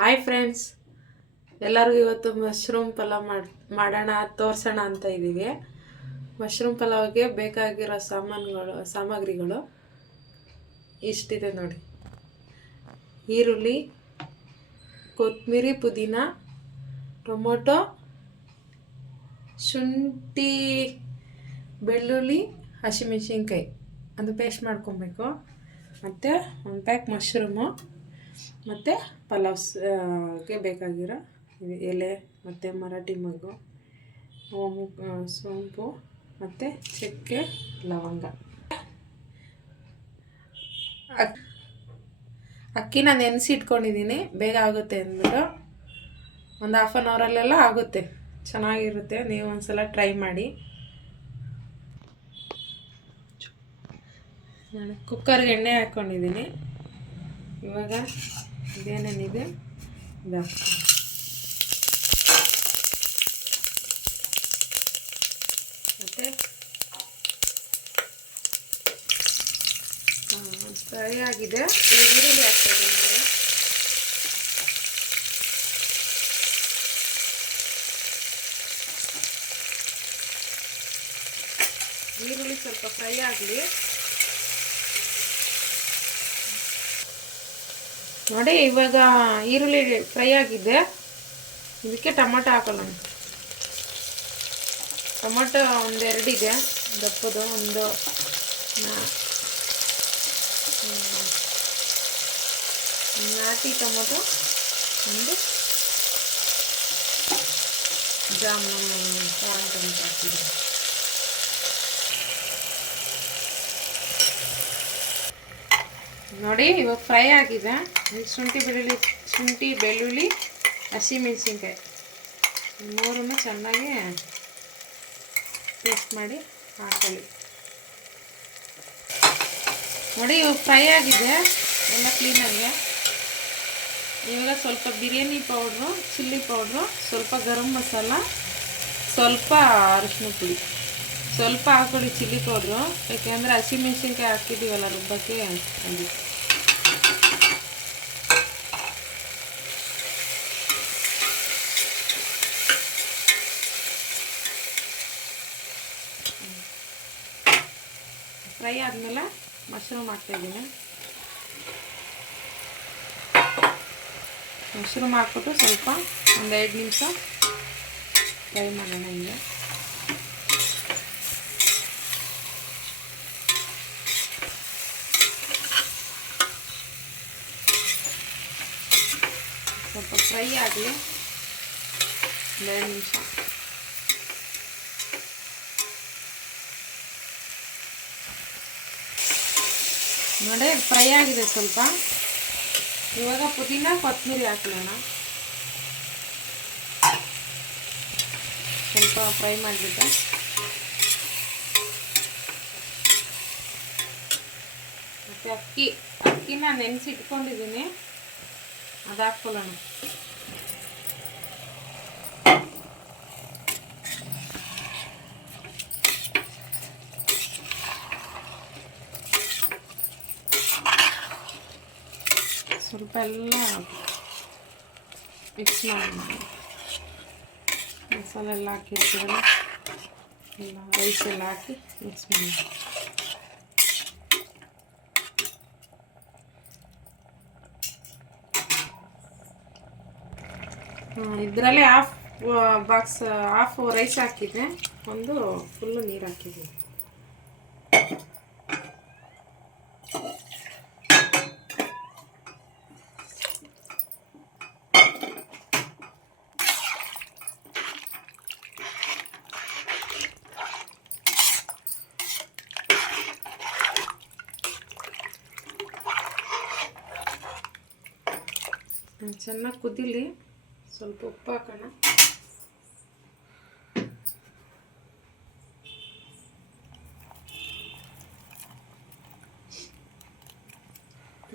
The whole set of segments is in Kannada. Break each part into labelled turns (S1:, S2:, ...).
S1: ಹಾಯ್ ಫ್ರೆಂಡ್ಸ್ ಎಲ್ಲರಿಗೂ ಇವತ್ತು ಮಶ್ರೂಮ್ ಪಲಾವ್ ಮಾಡಿ, ಮಾಡೋಣ, ತೋರಿಸೋಣ ಅಂತ ಇದ್ದೀವಿ. ಮಶ್ರೂಮ್ ಪಲಾವ್ಗೆ ಬೇಕಾಗಿರೋ ಸಾಮಾನುಗಳು, ಸಾಮಗ್ರಿಗಳು ಇಷ್ಟಿದೆ ನೋಡಿ. ಈರುಳ್ಳಿ ಕೊತ್ತಂಬರಿ ಪುದೀನ, ಟೊಮೊಟೊ, ಶುಂಠಿ, ಬೆಳ್ಳುಳ್ಳಿ, ಹಸಿಮೆಣಸಿನ್ಕಾಯಿ. ಅದು ಪೇಸ್ಟ್ ಮಾಡ್ಕೊಬೇಕು. ಮತ್ತು ಒಂದು ಪ್ಯಾಕ್ ಮಶ್ರೂಮು ಮತ್ತು ಪಲಾವ್ಸ್ಗೆ ಬೇಕಾಗಿರೋ ಎಲೆ ಮತ್ತು ಮರಾಠಿ ಆ, ಸೋಂಪು ಮತ್ತು ಚಕ್ಕೆ ಲವಂಗ. ಅಕ್ಕಿ ಅಕ್ಕಿನ ನೆನೆಸಿ ಇಟ್ಕೊಂಡಿದ್ದೀನಿ ಬೇಗ ಆಗುತ್ತೆ ಅಂದ್ಬಿಟ್ಟು ಒಂದು ಹಾಫ್ ಆನ್ ಅವರಲ್ಲೆಲ್ಲ ಆಗುತ್ತೆ ಚೆನ್ನಾಗಿರುತ್ತೆ ನೀವು ಒಂದ್ಸಲ ಟ್ರೈ ಮಾಡಿ. ನಾನು ಕುಕ್ಕರ್ಗೆ ಎಣ್ಣೆ ಹಾಕ್ಕೊಂಡಿದ್ದೀನಿ ಇವಾಗ ಇದೇನೇನಿದೆ? ಇದು. ಮತ್ತು? ಮತ್ತೆ ಫ್ರೈ ಆಗಿದೆ. ಈರುಳ್ಳಿ ಹಾಕ್ತಾ ನಿಮಗೆ. ಈರುಳ್ಳಿ ಸ್ವಲ್ಪ ಫ್ರೈ ಆಗಲಿ. ನೋಡಿ, ಇವಾಗ ಈರುಳ್ಳಿ ಫ್ರೈ ಆಗಿದೆ. ಇದಕ್ಕೆ ಟೊಮೊಟೊ ಹಾಕೋಲ್ಲ ಟೊಮೊಟೊ ಒಂದೆರಡಿದೆ ದಪ್ಪದು ಒಂದು. ನಾಟಿ ಟೊಮೊಟೊ, ಒಂದು ಜಾಮೂನು ಫಾರೆನ್ ಹಾಕಿದ್ದೀನಿ ನೋಡಿ, ಇವಾಗ ಫ್ರೈ ಆಗಿದೆ. ಶುಂಠಿ ಬೆಳ್ಳುಳ್ಳಿ ಶುಂಠಿ ಬೆಳ್ಳುಳ್ಳಿ ಹಸಿಮೆಣಸಿನ್ಕಾಯಿ ಮೂರನ್ನು ಚೆನ್ನಾಗಿ ಪೇಸ್ಟ್ ಮಾಡಿ ಹಾಕೊಳ್ಳಿ. ನೋಡಿ, ಇವಾಗ ಫ್ರೈ ಆಗಿದೆ. ಎಲ್ಲ ಕ್ಲೀನಾಗಿ ಇವಾಗ ಸ್ವಲ್ಪ ಬಿರಿಯಾನಿ ಪೌಡ್ರು ಚಿಲ್ಲಿ ಪೌಡ್ರು ಸ್ವಲ್ಪ ಗರಂ ಮಸಾಲ, ಸ್ವಲ್ಪ ಅರಿಶಿನ ಪುಡಿ. ಸ್ವಲ್ಪ ಹಾಕೊಳ್ಳಿ ಚಿಲ್ಲಿ ಪೌಡ್ರು ಯಾಕೆಂದರೆ ಹಸಿಮೆಣ್ಸಿನ್ಕಾಯಿ ಹಾಕಿದ್ದೀವಲ್ಲ, ರುಬ್ಬಕ್ಕೆ ಅದು ಫ್ರೈ ಆದಮೇಲೆ ಮಶ್ರೂಮ್ ಹಾಕ್ತಾಯಿದ್ದೀನಿ ಮಶ್ರೂಮ್ ಹಾಕ್ಬಿಟ್ಟು ಸ್ವಲ್ಪ ಒಂದು ಎರಡು ನಿಮಿಷ ಫ್ರೈ ಮಾಡೋಣ ಹಿಂಗೆ. ಸ್ವಲ್ಪ ಫ್ರೈ ಆಗಲಿ ಎರಡು ನಿಮಿಷ. ನೋಡಿ, ಫ್ರೈ ಆಗಿದೆ ಸ್ವಲ್ಪ. ಇವಾಗ ಪುದೀನ, ಕೊತ್ತಂಬರಿ ಹಾಕೋಣ ಸ್ವಲ್ಪ ಫ್ರೈ ಮಾಡಿಬಿಟ್ಟು. ಮತ್ತು ಅಕ್ಕಿ, ಅಕ್ಕಿನ ನೆನೆಸಿಟ್ಕೊಂಡಿದ್ದೀನಿ. ಅದು ಹಾಕ್ಕೊಳ್ಳೋಣ ಸ್ವಲ್ಪ ಎಲ್ಲ ಮಿಕ್ಸ್ ಮಾಡಿ ಮಸಾಲೆ ಎಲ್ಲ ಹಾಕಿರ್ತೀವಲ್ಲ, ಎಲ್ಲ ರೈಸ್ ಎಲ್ಲ ಹಾಕಿ ಮಿಕ್ಸ್ ಮಾಡಿ. ಇದರಲ್ಲೇ ಹಾಫ್ ಬಾಕ್ಸ್ ಹಾಫ್ ರೈಸ್ ಹಾಕಿದ್ದೆ, ಒಂದು ಫುಲ್ಲು ನೀರು ಹಾಕಿದ್ದೀನಿ ಚೆನ್ನಾಗಿ ಕುದಿಲಿ. ಸ್ವಲ್ಪ ಉಪ್ಪು ಹಾಕೋಣ.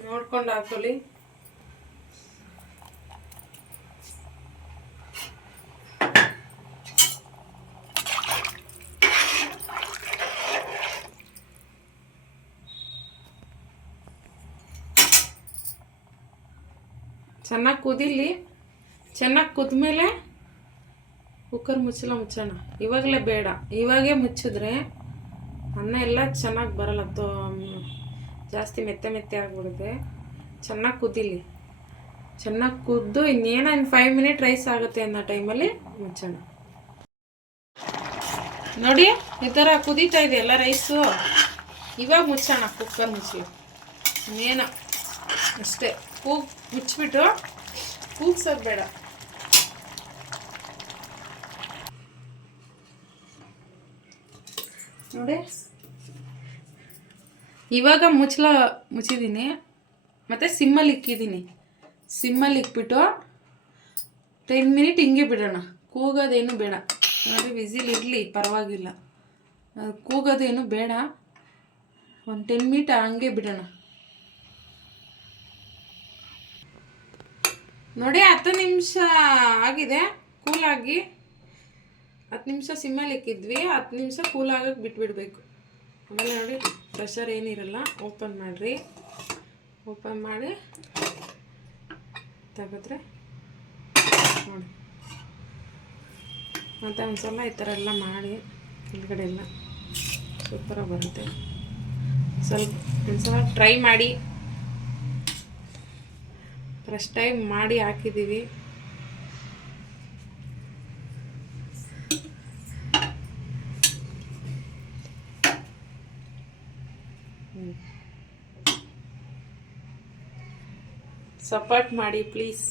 S1: ನೋಡ್ಕೊಂಡು ಹಾಕೊಳ್ಳಿ. ಚೆನ್ನಾಗಿ ಕುದಿಲಿ, ಚೆನ್ನಾಗಿ ಕುದ್ಮೇಲೆ ಕುಕ್ಕರ್ ಮುಚ್ಚಲ ಮುಚ್ಚೋಣ. ಇವಾಗಲೇ ಬೇಡ. ಇವಾಗೇ ಮುಚ್ಚಿದ್ರೆ ಅನ್ನ ಎಲ್ಲ ಚೆನ್ನಾಗಿ ಬರಲ್ಲ. ತೋ ಜಾಸ್ತಿ ಮೆತ್ತೆ ಮೆತ್ತೆ ಆಗಿಬಿಡುತ್ತೆ. ಚೆನ್ನಾಗಿ ಕುದಿಲಿ. ಚೆನ್ನಾಗಿ ಕುದ್ದು ಇನ್ನೇನು ಇನ್ನು ಫೈವ್ ಮಿನಿಟ್ ರೈಸ್ ಆಗುತ್ತೆ ಅನ್ನೋ ಟೈಮಲ್ಲಿ ಮುಚ್ಚೋಣ. ನೋಡಿ, ಈ ಥರ ಕುದೀತಾ ಇದೆ ಎಲ್ಲ ರೈಸು ಇವಾಗ ಮುಚ್ಚೋಣ ಕುಕ್ಕರ್ ಮುಚ್ಚಿ. ಇನ್ನೇನು. ಅಷ್ಟೇ. ಕೂಗ್ ಮುಚ್ಚಿಬಿಟ್ಟು ಕೂಗ್ಸೋದು ಬೇಡ ನೋಡಿ. ಇವಾಗ ಮುಚ್ಚಲ, ಮುಚ್ಚಿದ್ದೀನಿ. ಮತ್ತು ಸಿಮ್ಮಲ್ಲಿ ಇಕ್ಕಿದ್ದೀನಿ. ಸಿಮ್ಮಲ್ಲಿ ಇಕ್ಬಿಟ್ಟು ಟೆನ್ ಮಿನಿಟ್ ಹಿಂಗೆ ಬಿಡೋಣ. ಕೂಗೋದೇನು ಬೇಡ. ನೋಡಿ, ವಿಸಿಲ್ ಇರಲಿ, ಪರವಾಗಿಲ್ಲ. ಕೂಗೋದೇನು ಬೇಡ. ಒಂದು ಟೆನ್ ಮಿನಿಟ್ ಹಂಗೆ ಬಿಡೋಣ. ನೋಡಿ, ಹತ್ತು ನಿಮಿಷ ಆಗಿದೆ, ಕೂಲಾಗಿ. ಹತ್ತು ನಿಮಿಷ ಸಿಮ್ಮಲ್ಲಿ ಇಕ್ಕಿದ್ವಿ, ಹತ್ತು ನಿಮಿಷ ಕೂಲ್ ಆಗಕ್ಕೆ ಬಿಟ್ಬಿಡ್ಬೇಕು. ಆಮೇಲೆ ನೋಡಿ ಪ್ರೆಷರ್ ಏನಿರಲ್ಲ ಓಪನ್ ಮಾಡಿರಿ. ಓಪನ್ ಮಾಡಿ, ತೆಗೆದ್ರೆ, ನೋಡಿ. ಮತ್ತು ಒಂದು ಸಲ ಈ ಥರ ಎಲ್ಲ ಮಾಡಿ ಹಿಂದ್ಗಡೆ ಎಲ್ಲ ಸೂಪರಾಗಿ ಬರುತ್ತೆ. ಸ್ವಲ್ಪ ಒಂದು ಸಲ ಟ್ರೈ ಮಾಡಿ. ಫಸ್ಟ್ ಟೈಮ್ ಮಾಡಿ ಹಾಕಿದ್ದೀವಿ ಸಪೋರ್ಟ್ ಮಾಡಿ ಪ್ಲೀಸ್